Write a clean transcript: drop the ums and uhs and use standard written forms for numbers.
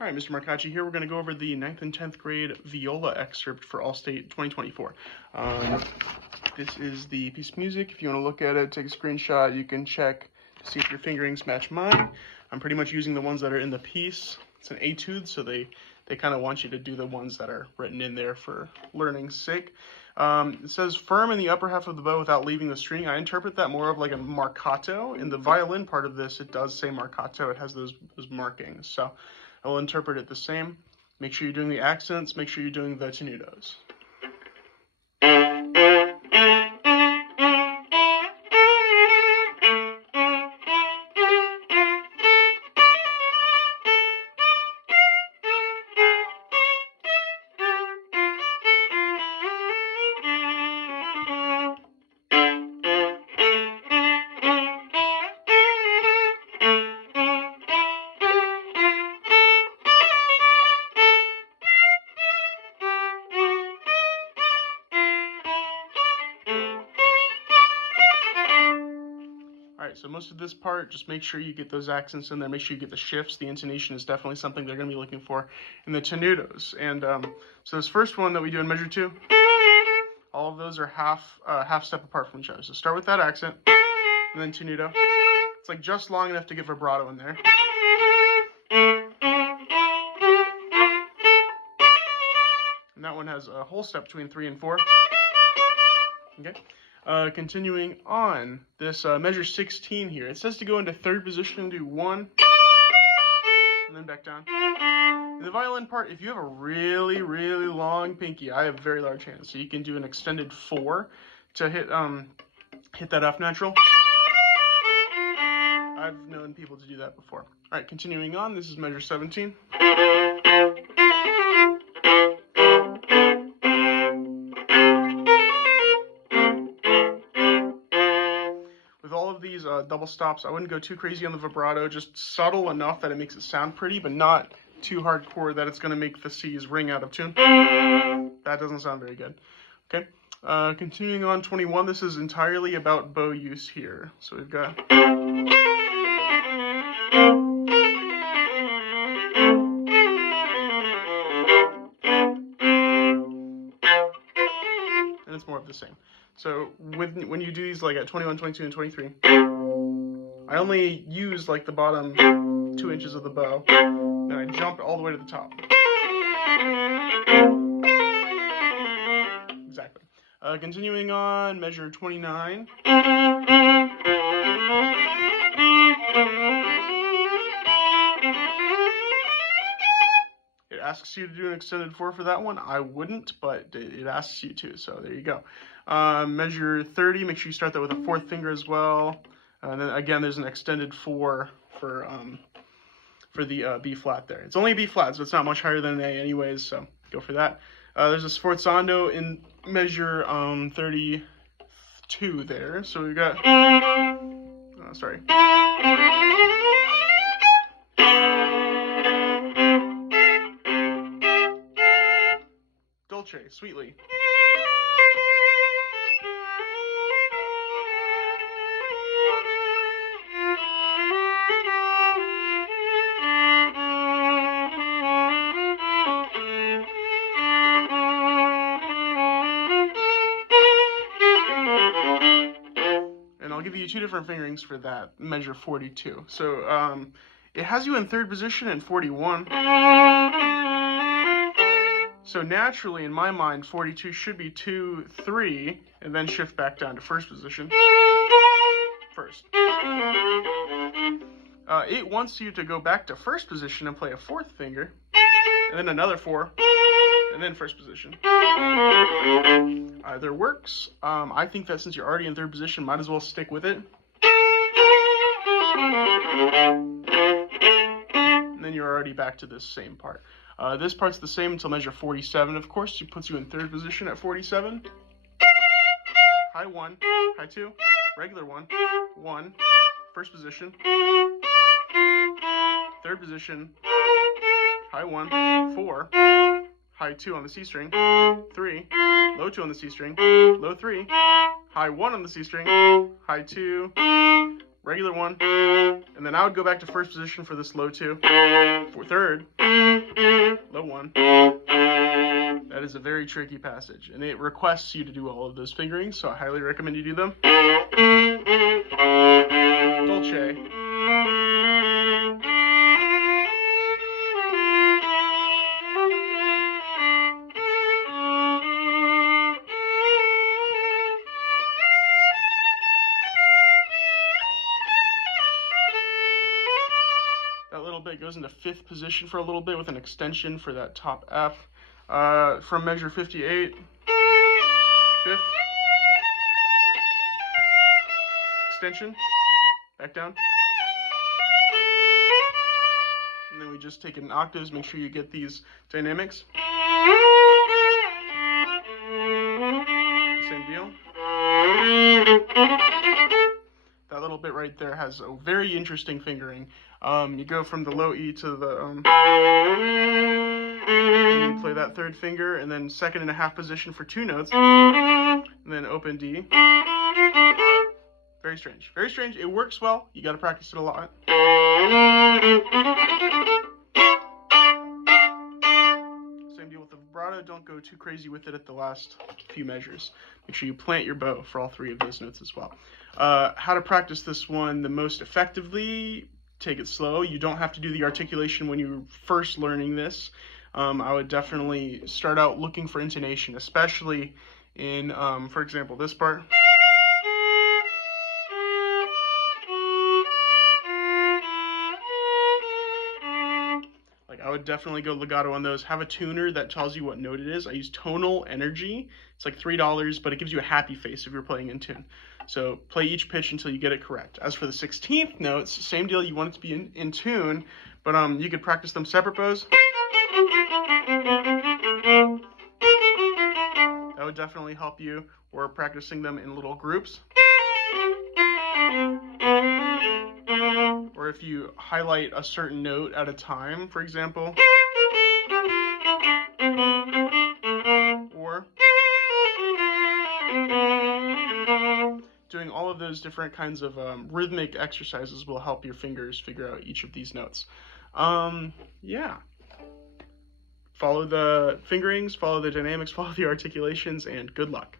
All right, Mr. Marcacci here. We're going to go over the 9th and 10th grade viola excerpt for Allstate 2024. This is the piece of music. If you want to look at it, take a screenshot, you can check to see if your fingerings match mine. I'm pretty much using the ones that are in the piece. It's an etude, so they kind of want you to do the ones that are written in there for learning's sake. It says firm in the upper half of the bow without leaving the string. I interpret that more of like a marcato. In the violin part of this, it does say marcato. It has those markings. So I will interpret it the same. Make sure you're doing the accents. Make sure you're doing the tenutos. Alright, so most of this part, just make sure you get those accents in there. Make sure you get the shifts. The intonation is definitely something they're going to be looking for in the tenutos. And so this first one that we do in measure 2, all of those are half step apart from each other. So start with that accent, and then tenuto. It's like just long enough to get vibrato in there. And that one has a whole step between 3 and 4. Okay. Continuing on, this measure 16 here, it says to go into third position and do 1, and then back down. In the violin part, if you have a really, really long pinky, I have very large hands, so you can do an extended 4 to hit that F natural. I've known people to do that before. Alright, continuing on, this is measure 17. These double stops, I wouldn't go too crazy on the vibrato, just subtle enough that it makes it sound pretty, but not too hardcore that it's going to make the C's ring out of tune. That doesn't sound very good. Okay, continuing on 21, this is entirely about bow use here. So we've got... and it's more of the same. So when you do these like at 21, 22, and 23, I only use like the bottom 2 inches of the bow, then I jump all the way to the top. Exactly. Continuing on, measure 29. It asks you to do an extended 4 for that one. I wouldn't, but it asks you to, so there you go. Measure 30, make sure you start that with a 4th finger as well. And then again, there's an extended 4 for the B flat there. It's only a B flat, so it's not much higher than an A anyways, so go for that. There's a sforzando in measure 32 there, so we've got, sorry. Dolce, sweetly. I'll give you 2 different fingerings for that measure 42. So it has you in third position in 41. So naturally, in my mind, 42 should be 2, 3, and then shift back down to first position. First. It wants you to go back to first position and play a 4th finger, and then another 4, and then first position. Either works. I think that since you're already in third position, might as well stick with it. And then you're already back to this same part. This part's the same until measure 47, of course. It puts you in third position at 47. High 1, high 2, regular 1, 1, first position, third position, high 1, 4, high 2 on the C string, 3, low 2 on the C string, low 3, high 1 on the C string, high 2, regular 1, and then I would go back to first position for this low 2, for third, low 1. That is a very tricky passage, and it requests you to do all of those fingerings, so I highly recommend you do them. Dolce. That little bit goes into 5th position for a little bit with an extension for that top F. From measure 58, 5th, extension, back down. And then we just take it in octaves, make sure you get these dynamics. Same deal. That little bit right there has a very interesting fingering. You go from the low E to the, and you play that 3rd finger, and then 2nd and a half position for 2 notes, and then open D. Very strange. Very strange. It works well. You got to practice it a lot. Same deal with the vibrato. Don't go too crazy with it at the last few measures. Make sure you plant your bow for all 3 of those notes as well. How to practice this one the most effectively: take it slow. You don't have to do the articulation when you're first learning this. I would definitely start out looking for intonation, especially in, for example, this part. Like, I would definitely go legato on those. Have a tuner that tells you what note it is. I use tonal energy. It's like $3, but it gives you a happy face if you're playing in tune. So play each pitch until you get it correct. As for the 16th notes, same deal. You want it to be in tune, but you could practice them separate bows. That would definitely help you, or practicing them in little groups. Or if you highlight a certain note at a time, for example. Or doing all of those different kinds of rhythmic exercises will help your fingers figure out each of these notes. Yeah. Follow the fingerings, follow the dynamics, follow the articulations, and good luck.